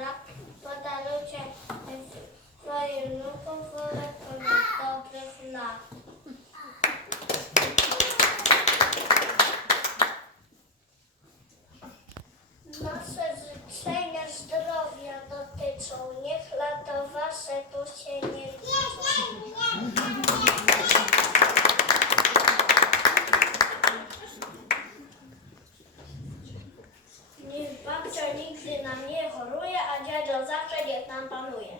Pana podarujcie swoim lukom wolę dobrych lat. Nasze życzenia zdrowia dotyczą, niech lato wasze tu się nie liczą. nigdy nam nie zawsze niech nam panuje.